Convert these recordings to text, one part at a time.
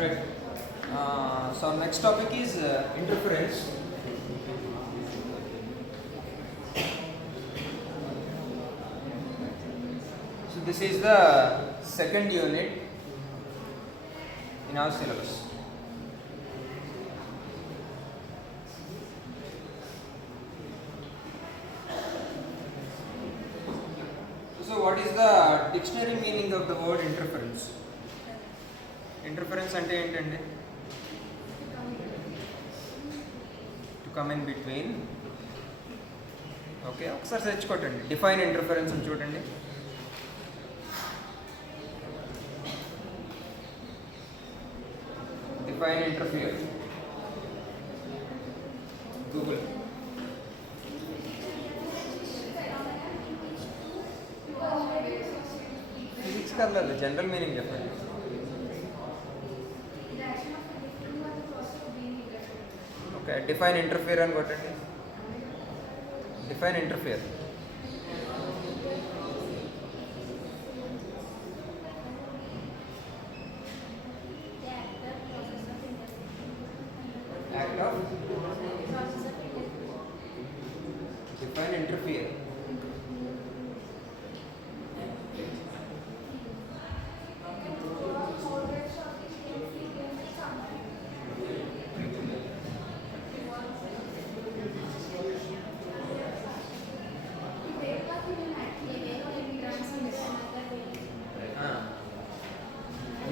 Right. So next topic is interference. So this is the second unit in our syllabus. So what is the dictionary meaning of the word interference? Interference అంటే ఏంటండి? To come in between. Okay, ఒకసారి search కొట్టండి. Define interference అని చూడండి. Define interfere Google. Physics కర్లేదు, general meaning చెప్పండి. Okay, define interfere అని కొట్టండి. Define interfere. Act of define interfere.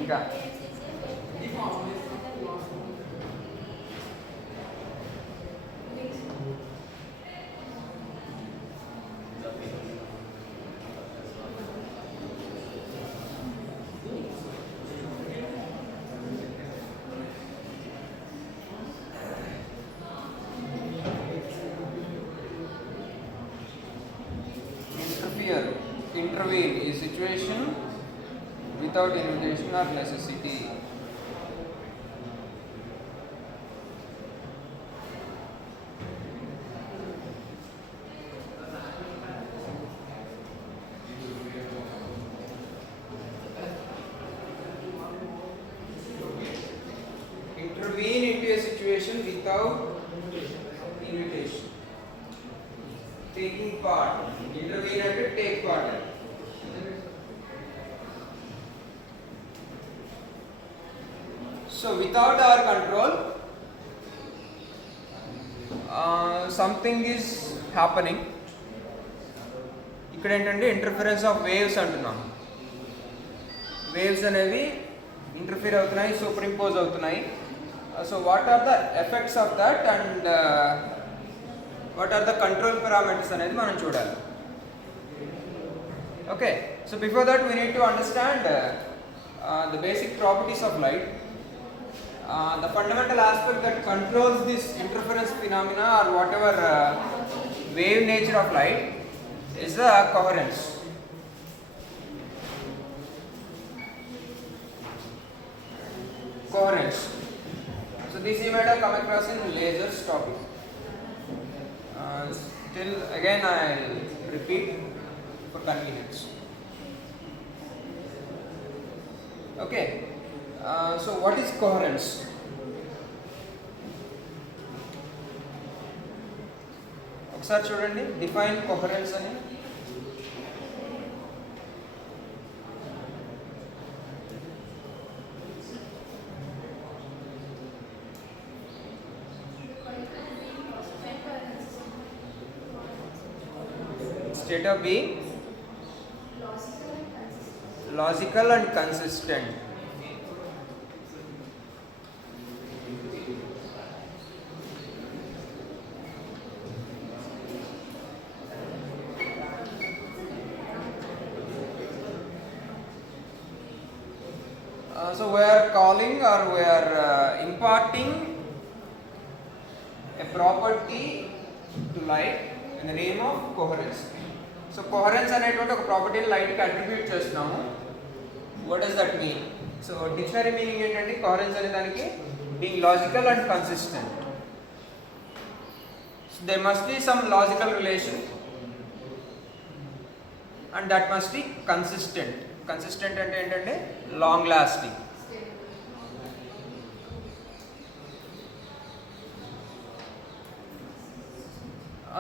ఇంకా interfere, intervene is situation without invitation or necessity. Intervene into a situation without invitation. Taking part. Intervene and take part. So without our control, something is happening. ఇక్కడ ఏంటంటే interference of waves అంటున్నాం. Waves అనేవి interfere అవుతున్నాయి, superimpose అవుతున్నాయి. So what are the effects of that and what are the control parameters అనేది మనం చూడాలి. Okay, so before that we need to understand the basic properties of light. The fundamental aspect that controls this interference phenomena or whatever wave nature of light is the coherence. Coherence. So this you might have come across in lasers topic. Still again I will repeat for convenience. Okay. So what is coherence? ఒకసారి చూడండి, define coherence అని. State of being logical and consistent. So we are calling or we are imparting a property to light in the name of coherence. So coherence అనేటువంటి ఒక ప్రాపర్టీని లైట్కి attribute చేస్తున్నాము. What does that mean? So dictionary meaning ఏంటంటే coherence అనే దానికి being logical and consistent. So they must be some logical relation and that must be consistent. Consistent అంటే ఏంటంటే long lasting.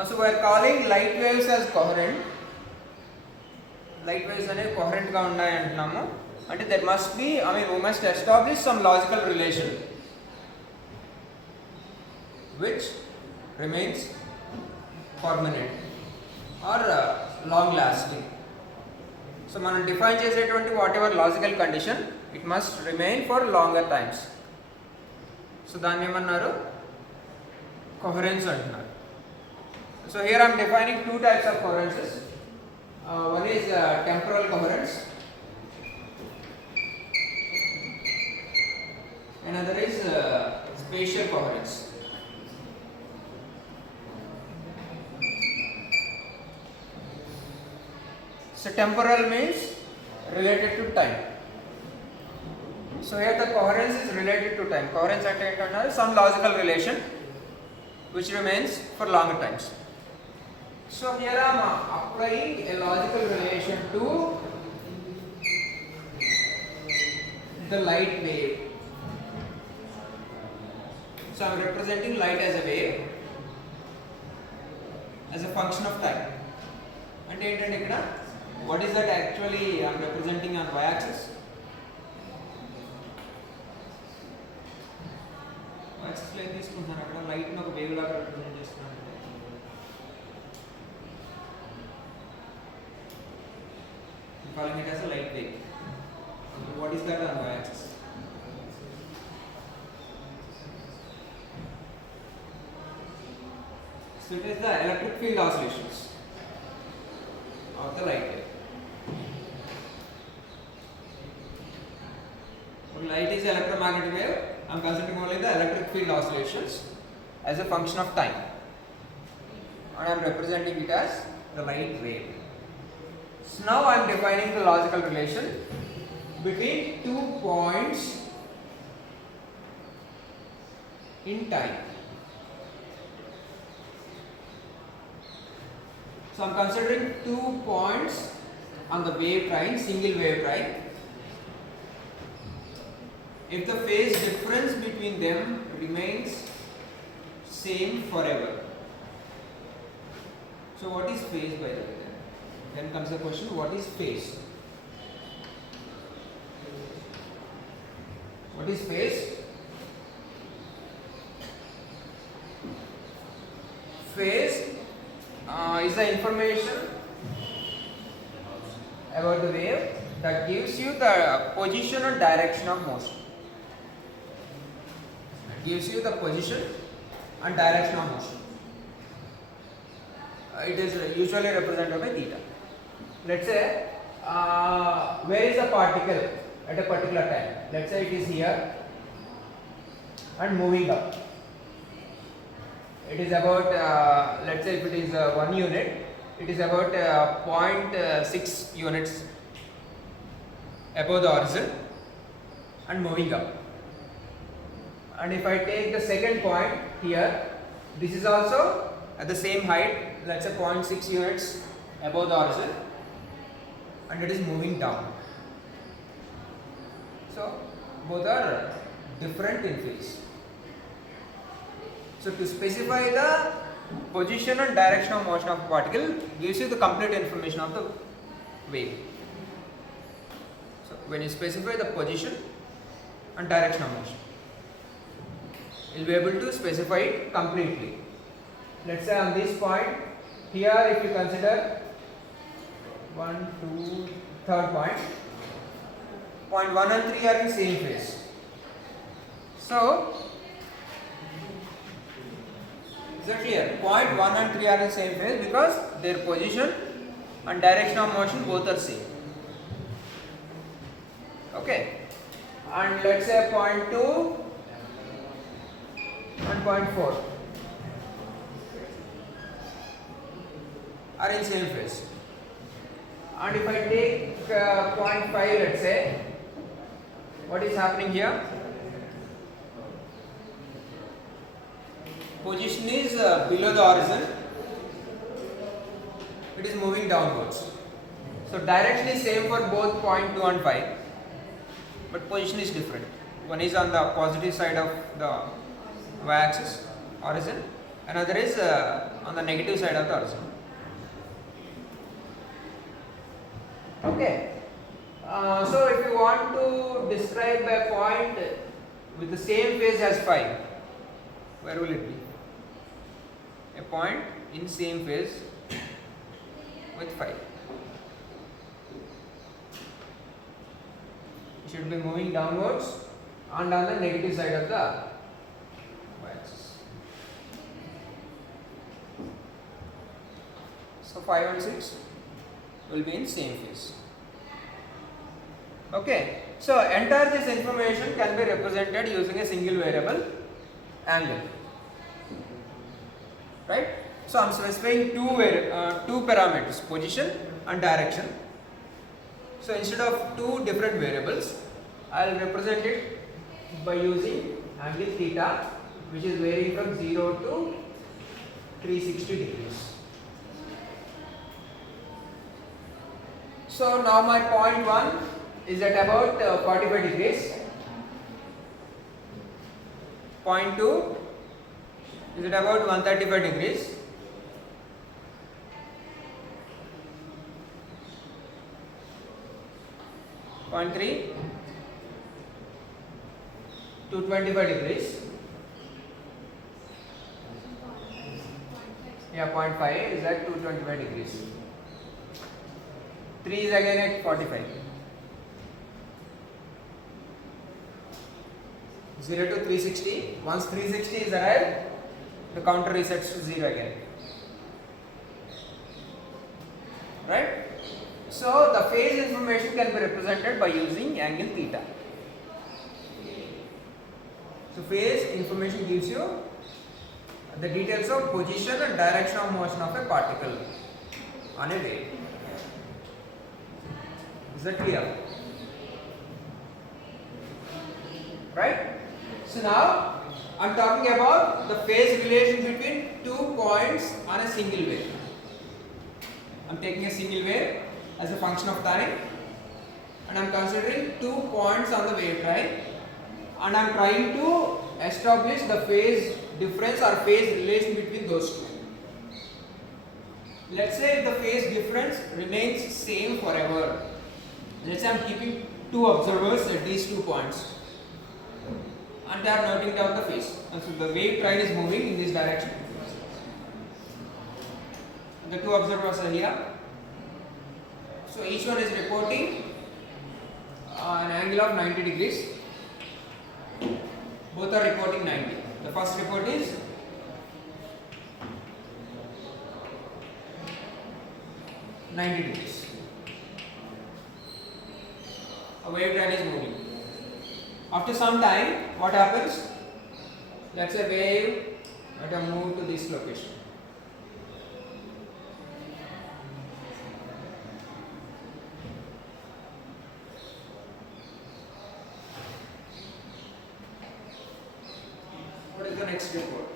So we are calling light waves as coherent. Light waves అనేవి coherent గా ఉన్నాయి అంటున్నాము. అంటే there must be, we must establish some logical relation which remains permanent or long lasting. So మనం define చేసేటువంటి whatever logical condition, it must remain for longer times. So దాన్ని ఏమన్నారు? Coherence అంటున్నారు. So here I am defining two types of coherences. One is temporal coherence, another is spatial coherence. So temporal means related to time. So here the coherence is related to time. Coherence అంటే ఏంటంటే some logical relation which remains for longer times. So here I am applying a logical relation to the light wave. So I am representing light as a wave as a function of time. అంటే ఏంటంటే ఇక్కడ what is that actually I am representing on y-axis? y-axis లో తీసుకుంటున్నాను, అక్కడ light ని ఒక wave లాగా represent చేస్తున్నాను. Calling it as a light wave. What is that on y-axis? So it is the electric field oscillations of the light wave. Light is electromagnetic wave. I am considering only the electric field oscillations as a function of time, and I am representing it as the light wave. So now I am defining the logical relation between 2 points in time. So I am considering 2 points on the wave train, single wave train. If the phase difference between them remains same forever. So what is phase, by the way? Then comes the question, what is phase? What is phase? Phase is the information about the wave that gives you the position and direction of motion. It gives you the position and direction of motion. It is usually represented by theta. Let's say where is the particle at a particular time? Let's say it is here and moving up. It is about let's say if it is 1 unit, it is about 0.6 units above the horizon and moving up. And if I take the second point here, this is also at the same height, let's say 0.6 units above the horizon, and it is moving down. So both are different in phase. So to specify the position and direction of motion of a particle gives you the complete information of the wave. So when you specify the position and direction of motion, you will be able to specify it completely. Let's say on this point here, if you consider 1, 2, third point, point 1 and 3 are in same phase. So is that clear? Point 1 and 3 are in same phase because their position and direction of motion both are same. Okay, and let's say point 2 and point 4 are in same phase. And if I take point 5, let's say, what is happening here? Position is below the horizon, it is moving downwards. So direction is same for both point 2 and 5, but position is different. One is on the positive side of the y-axis, horizon, another is on the negative side of the horizon. Okay. So if you want to describe a point with the same phase as phi, where will it be? A point in same phase with phi. It should be moving downwards and on the negative side of the y-axis. So 5 and 6 will be in same phase. Okay, so entire this information can be represented using a single variable, angle. Right? So I am specifying two parameters, position and direction. So instead of two different variables, I will represent it by using angle theta, which is varying from 0 to 360 degrees. So now my point 1 is at about 45 degrees. Point 2 is at about 135 degrees. Point 3 225 degrees. Yeah, point 5 is at 225 degrees. 3 is again at 45. 0 to 360. Once 360 is arrived, the counter resets to 0 again. Right? So the phase information can be represented by using angle theta. So phase information gives you the details of position and direction of motion of a particle on a wave. Is that clear? Right? So now I am talking about the phase relation between 2 points on a single wave. I am taking a single wave as a function of time and I am considering 2 points on the wave train and I am trying to establish the phase difference or phase relation between those two. Let's say if the phase difference remains same forever. Let's say I am keeping 2 observers at these 2 points and they are noting down the phase. And so the wave train is moving in this direction. And the 2 observers are here. So each one is reporting an angle of 90 degrees. Both are reporting 90. The first report is $90 degrees. A wave train is moving. After some time, what happens? Let's say wave let us move to this location. What is the next report?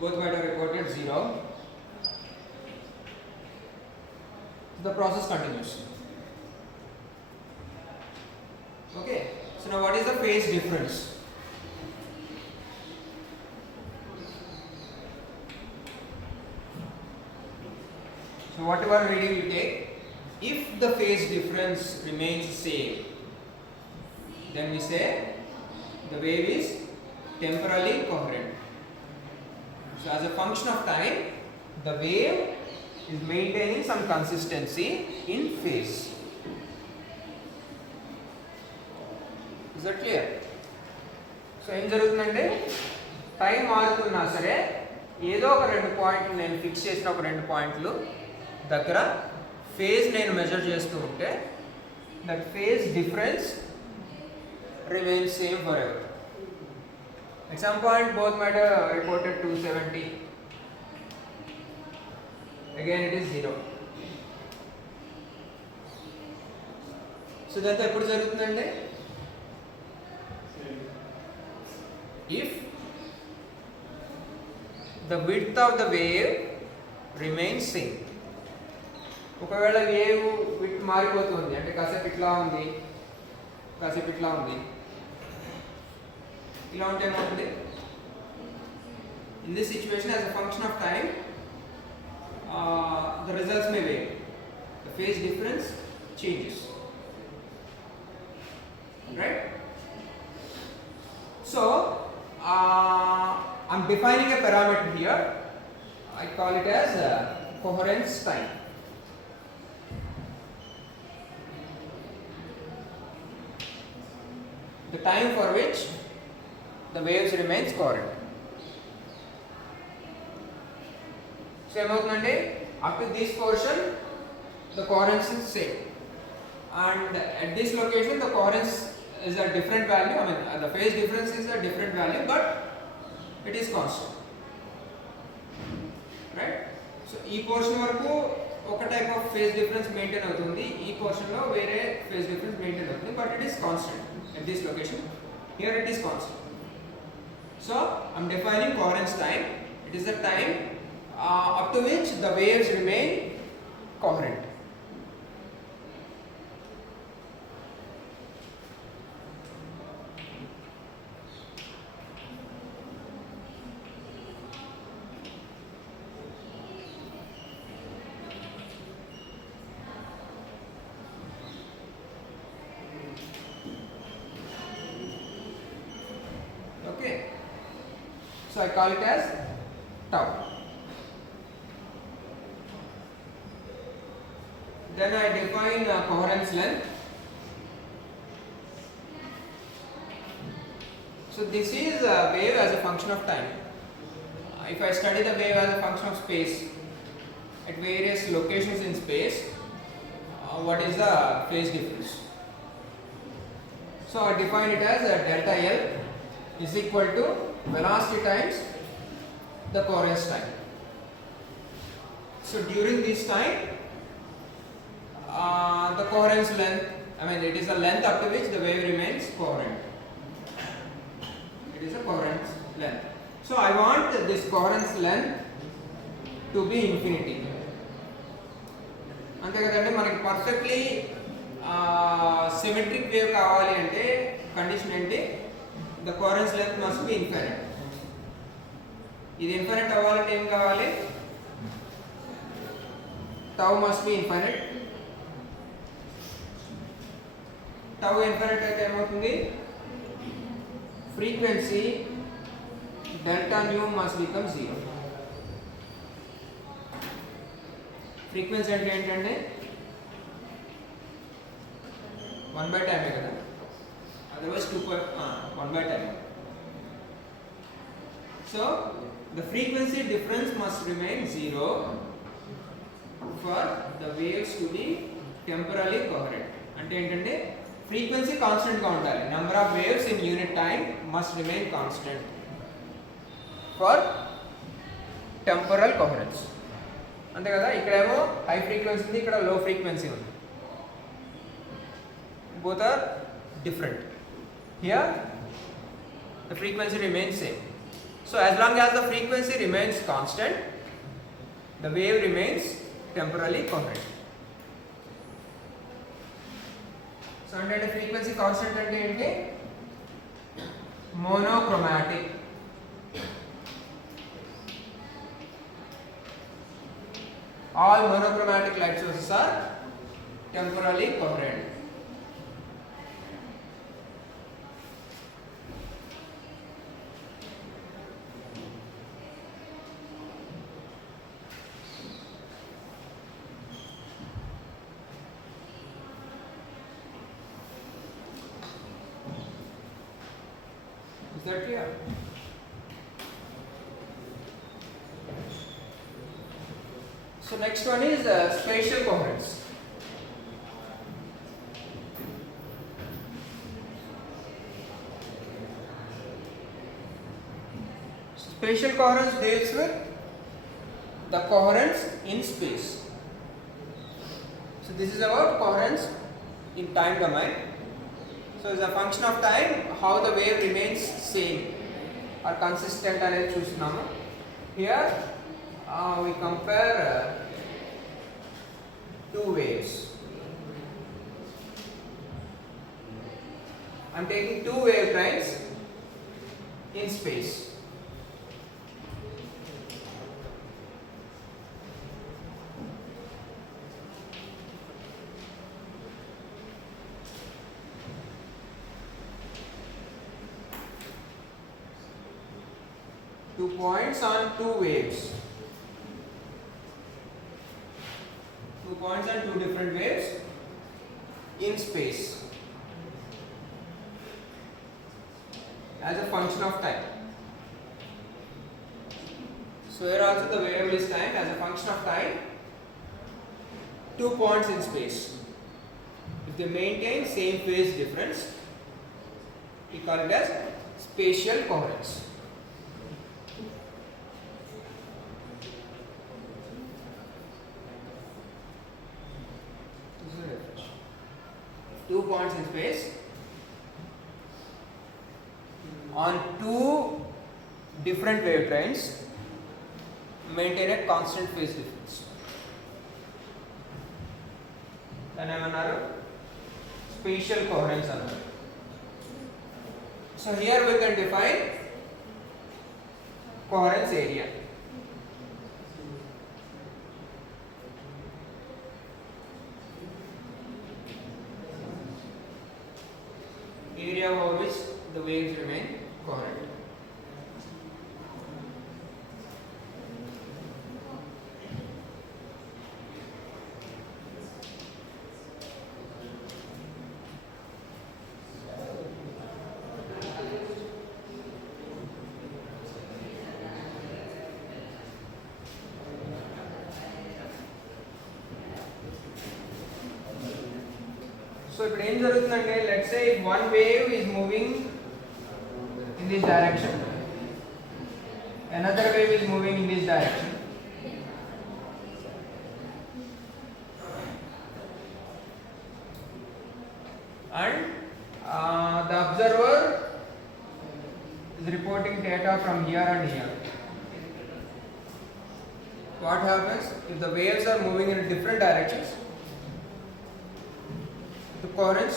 Both might have reported 0. The process continues. Okay. So now what is the phase difference? So whatever reading you take, if the phase difference remains same, then we say the wave is temporally coherent. So as a function of time, the wave is maintaining some consistency in phase. Is that clear? So ఏం జరుగుతుందంటే time మారుతున్నా సరే ఏదో ఒక 2 పాయింట్లు నేను fix చేసిన ఒక 2 పాయింట్లు దగ్గర ఫేజ్ నేను మెజర్ చేస్తూ ఉంటే that phase difference remains same for ever. At some point both might have reported 270. Again it is 0. So that ఎప్పుడు జరుగుతుందంటే if the width of the wave remains same. ఒకవేళ వేవ్ విడ్త్ మారిపోతుంది అంటే కాసేపు ఇట్లా ఉంది కాసేపు ఇట్లా ఉంది ఇలా ఉంటే ఏమవుతుంది In this situation, as a function of time, the results may vary. The phase difference changes. Right? So, I'm defining a parameter here. I call it as coherence time. The time for which the waves remains coherent. So, up to this portion, the coherence is same, and at this location, the coherence is a different value. I mean, the phase difference is a different value, but it is constant. Right? So, this portion varaku oka type of phase difference maintain avutundi, ee portion lo vere phase difference maintain avutundi, but it is constant at this location. Here it is constant. So, I am defining coherence time. It is the time up to which the waves remain coherent. Okay, so I call it as tau. Then I define coherence length. So this is a wave as a function of time. If I study the wave as a function of space at various locations in space, what is the phase difference? So I define it as delta L is equal to velocity times the coherence time. So during this time, the coherence length, I mean it is the length up to which the wave remains coherent. It is a coherence length. So I want this coherence length to be infinity. అంతే కదండి, మనకి perfectly symmetric wave కావాలి అంటే condition ఏంటి? The coherence length must be infinite. ఇది infinite అవ్వాలంటే ఏం కావాలి? Tau must be infinite. Tau infinite అయితే ఏమవుతుంది? Frequency delta new must become 0. Frequency అంటే ఏంటంటే 1/time కదా, otherwise 1/time. So the frequency difference must remain 0 for the waves to be temporally coherent. అంటే ఏంటంటే ఫ్రీక్వెన్సీ కాన్స్టెంట్ గా ఉండాలి. Number of waves in unit time must remain constant for temporal coherence. అంతే కదా, ఇక్కడేమో హై ఫ్రీక్వెన్సీ ఉంది, ఇక్కడ లో ఫ్రీక్వెన్సీ ఉంది. Both are different. Here the frequency remains same. So as long as the frequency remains constant, the wave remains temporally coherent. So అంటే frequency constant అంటే ఏంటి? Monochromatic. All monochromatic light sources are temporally coherent. Is that clear? So next one is spatial coherence. Spatial coherence deals with the coherence in space. So this is about coherence in time domain. So as a function of time, how the wave remains same or consistent అనేది చూస్తున్నాము. Here we compare two waves. I am taking two wave lengths in space. 2 points on 2 waves. 2 points on 2 different waves in space as a function of time. So here also the variable is time as a function of time. 2 points in space. If they maintain same phase difference, we call it as spatial coherence. This is a reference. 2 points in space on 2 different wavetrains maintain a constant phase difference. Then I am spatial coherence. So here we can define coherence area. Area over which the waves remain coherent. So if let's say if one wave is moving in this direction, another wave is moving in this direction, and the observer is reporting data from here and here. What happens if the waves are moving in different directions? The coherence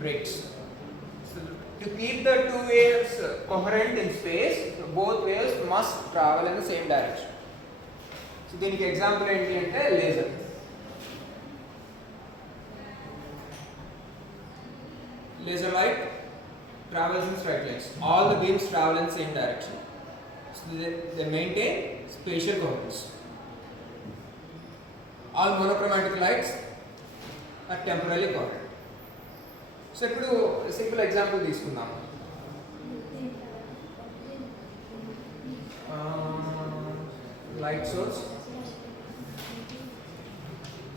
breaks. So to keep the two waves coherent in space, both waves must travel in the same direction. So దీనికి example ఏంటి అంటే laser. Laser light travels in straight lines. All the beams travel in the same direction. So they maintain spatial coherence. All monochromatic lights are temporarily coherent. So ఇప్పుడు simple example తీసుకుందాం. Light source,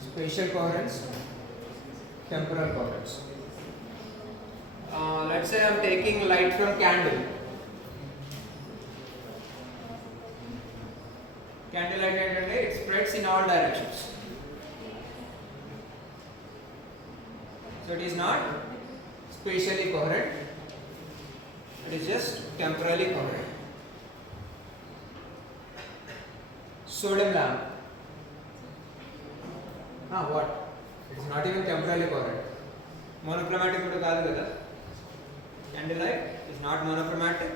spatial coherence, temporal coherence. Let's say I am taking light from candle. Candle light ఏంటంటే it spreads in all directions. So it is not spatially coherent, it is just temporally coherent. Sodium lamp. What? It is not even temporally coherent. Monochromatic kuda kaadu kada. Candle light is not monochromatic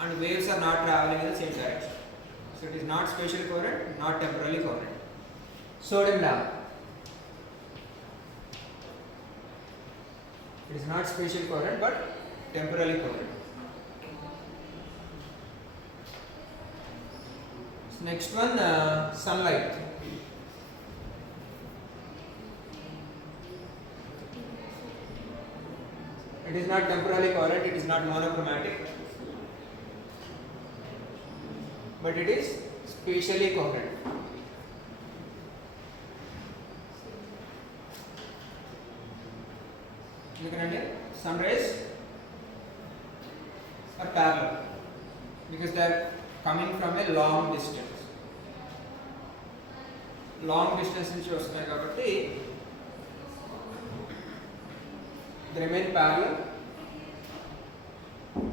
and waves are not traveling in the same direction. So it is not spatially coherent, not temporally coherent. Sodium lamp. It is not spatially coherent but temporally coherent. So next one, sunlight. It is not temporally coherent, it is not monochromatic, but it is spatially coherent. Sun rays are parallel because they are coming from a long distance. Long distance నుంచి వస్తున్నాయి కాబట్టి they remain parallel.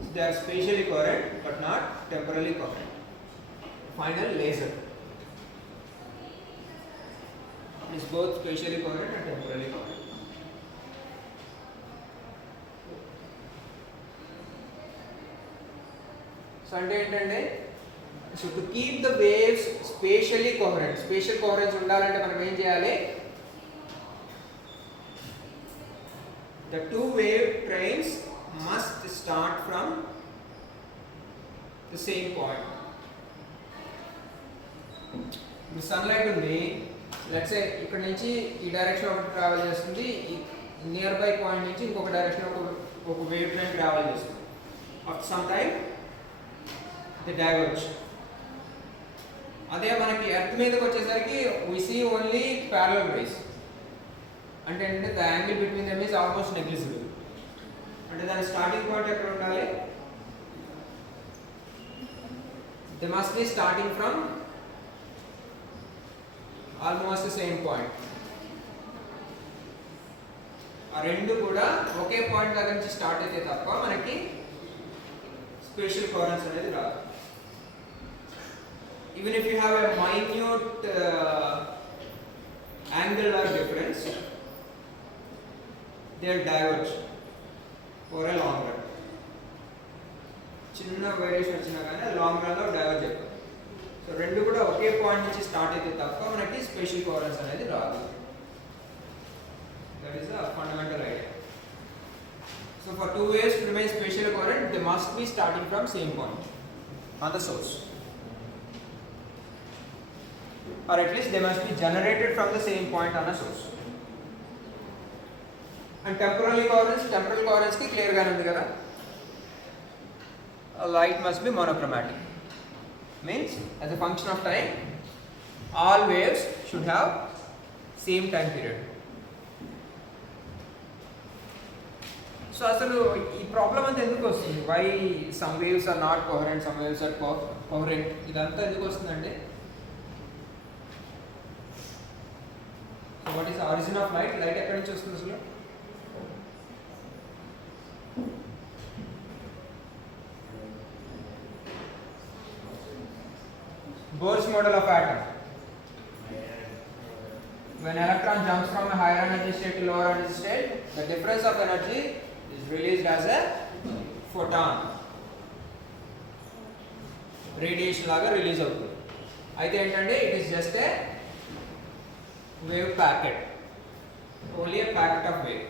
So they are spatially coherent but not temporally coherent. Final, laser. It is both spatially coherent and temporally coherent. So అంటే ఏంటంటే so to keep the waves spatially coherent, spatial coherence ఉండాలంటే మనం ఏం చేయాలి? The two wave trains must start from the same point. The sunlight ఉంది, let's say ఇక్కడ నుంచి ఈ డైరెక్షన్ ఒకటి ట్రావెల్ చేస్తుంది, నియర్ బై పాయింట్ నుంచి ఇంకొక డైరెక్షన్ ఒక వేవ్ ఫ్రంట్ ట్రావెల్ చేస్తుంది. after some time they diverge. అదే మనకి ఎర్త్ మీదకి వచ్చేసరికి we see only parallel rays, అంటే the angle between them is almost negligible. అంటే దాని స్టార్టింగ్ పాయింట్ ఎక్కడ ఉండాలి? they must be starting from almost the same point. ఆ రెండు కూడా ఒకే పాయింట్ దగ్గర నుంచి స్టార్ట్ అయితే తప్ప మనకి స్పేషియల్ కోహరెన్స్ అనేది రాదు. even if you have a minute angular difference, they will diverge for a long run. చిన్న వేరియేషన్ వచ్చినా కానీ లాంగ్ రన్ లో డైవర్జ్ అయిపోతుంది. సో రెండు కూడా ఒకే పాయింట్ నుంచి స్టార్ట్ అయితే తప్ప మనకి స్పేషియల్ కోహరెన్స్ అనేది రాదు. That is the fundamental idea. So for two waves to remain spatial coherent, they must be starting from same point on the source, or at least they must be generated from the same point on a source. And temporal coherence ki clear ga undi kada, light must be monochromatic, means as a function of time all waves should have same time period. So asalu ee problem anta enduku vastundi, why some waves are not coherent, some waves are coherent, idantha enduku vastundante. So what is the origin of light? Light ఎక్కడి నుంచి వస్తుంది అసలు? Bohr's model of atom. When electron jumps from a higher energy state to lower energy state, the difference of energy is released as a photon. Radiation లాగా release అవుతుంది. అయితే ఏంటంటే it is just a wave packet, only a packet of wave.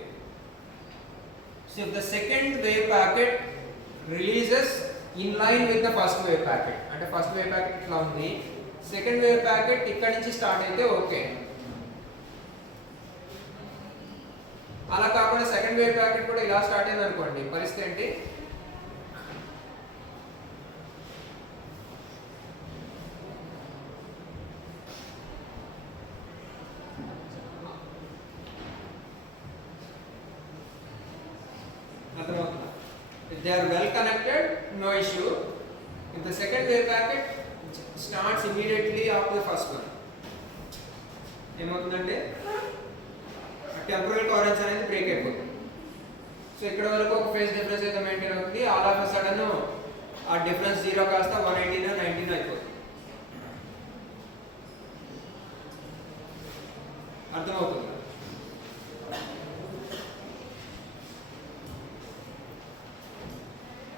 So if the second wave packet releases in line with the first wave packet, అంటే first wave packet ఇట్లా ఉంది, second wave packet ఇక్కడ నుంచి start అయితే okay, అలా కాకుండా second wave packet కూడా ఇలా స్టార్ట్ అయింది అనుకోండి, పరిస్థితి ఏంటి? If they are well connected, no issue. If the second wave packet starts immediately after the first one, ఏమవుతుందంటే టెంపరల్ కోహరెన్స్ అనేది బ్రేక్ అయిపోతుంది. సో ఇక్కడ వరకు ఒక ఫేజ్ డిఫరెన్స్ అయితే మెయింటైన్ అవుతుంది, ఆల్ ఆఫ్ ఎ సడన్ ఆ డిఫరెన్స్ 0 కాస్త 180 19 అయిపోతుంది. అర్థమవుతుంది?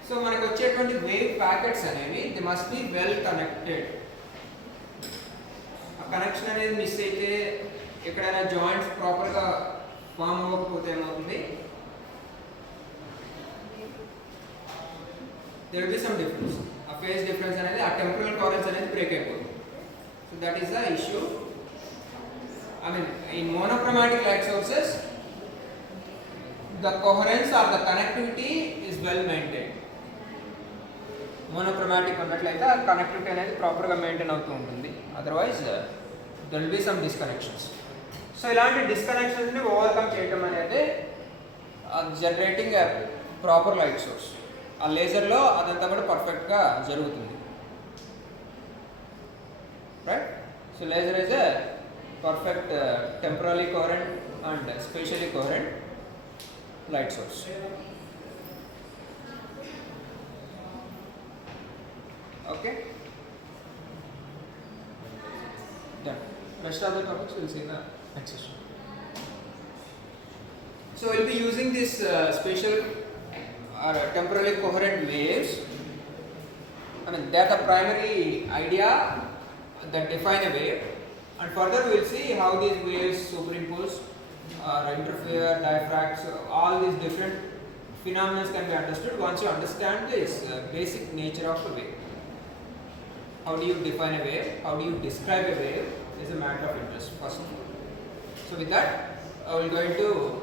సో మనకు వచ్చేటువంటి వేవ్ ప్యాకెట్స్ అనేవి they must be well connected. ఆ కనెక్షన్ అనేది మిస్ అయితే, ఎక్కడైనా జాయింట్స్ ప్రాపర్గా ఫామ్ అవ్వకపోతే ఏమవుతుంది? There will be some difference. ఆ ఫేజ్ డిఫరెన్స్ అనేది, ఆ టెంపరల్ కోహరెన్స్ అనేది బ్రేక్ అయిపోతుంది. So that is the issue. I mean in monochromatic light sources the coherence or the connectivity is well maintained. Monochromatic ఉన్నట్లయితే ఆ connectivity అనేది ప్రాపర్గా maintain అవుతూ ఉంటుంది, otherwise there will be some disconnections. So ఇలాంటి డిస్కనెక్షన్స్ని ఓవర్కమ్ చేయడం అనేది generating a proper light source. ఆ లేజర్లో అదంతా కూడా పర్ఫెక్ట్గా జరుగుతుంది, right? So laser is a perfect temporally coherent and spatially coherent light source. Okay, done. Rest of the topics we'll see in the next session. So we'll be using this spatial or temporally coherent waves. I mean, they are the primary idea that define a wave, and further we will see how these waves superimpose or interfere, diffract, so all these different phenomena can be understood once you understand this basic nature of the wave. how do you define a wave, how do you describe a wave is a matter of interest first of all. So with that, I will go into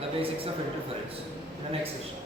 the basics of interference in the next session.